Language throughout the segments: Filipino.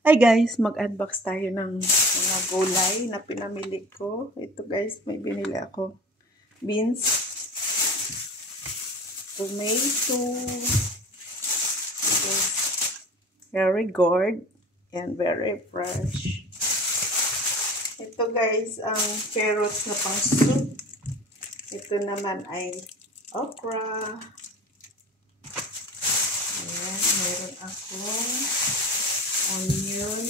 Hi guys, mag-unbox tayo ng mga gulay na pinamili ko. Ito guys, may binili ako. Beans, tomato, very good, and very fresh. Ito guys, ang carrots na pang soup. Ito naman ay okra. Ayan, meron akong onion.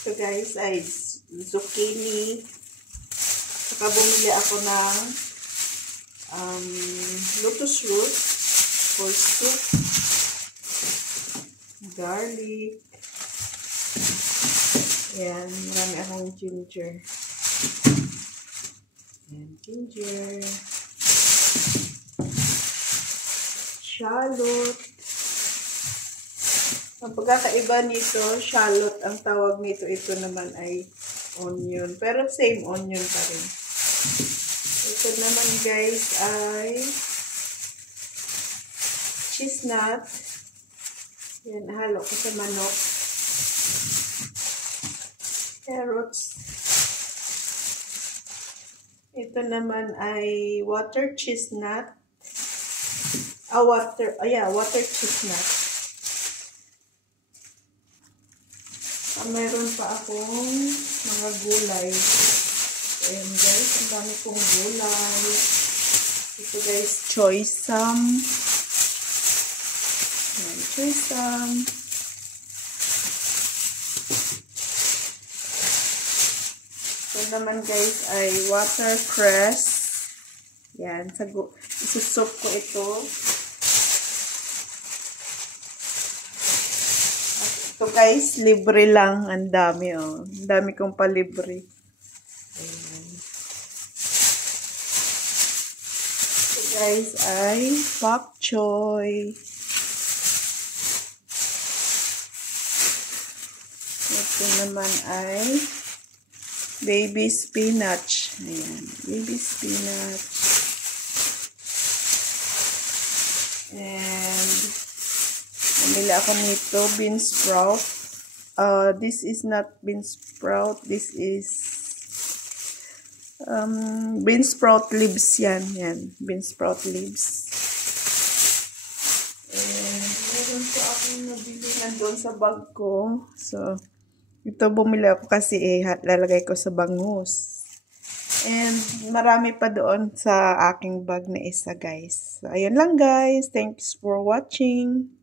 Ito guys ay zucchini. Saka bumili ako ng lotus root for soup. Garlic. Ayan, marami akong ginger. Ayan, ginger. Shallot. Ang pagkakaiba nito, shallot ang tawag nito. Ito naman ay onion. Pero same onion pa rin. Ito naman guys ay chestnut. Yan, halo ko sa manok. Carrots. Ito naman ay water chestnut. Water chestnut. Meron pa akong mga gulay. Ayan guys, ang dami kong gulay. Ito guys, choy sam. Ayan, choy sam. Ito naman guys ay watercress. Yan, isusop ko ito. Ito guys, libre lang. Ang dami oh. Ang dami kong palibre. Ayan. Ito guys ay pak choy. Ito naman ay baby spinach. Ayan, baby spinach. And bumili ako nito, bean sprout. This is not bean sprout. This is bean sprout leaves yan. Yan, bean sprout leaves. And meron po akong nabili nandun sa bag ko. So, ito bumili ako kasi lalagay ko sa bangus. And marami pa doon sa aking bag na isa guys. So, ayun lang guys. Thanks for watching.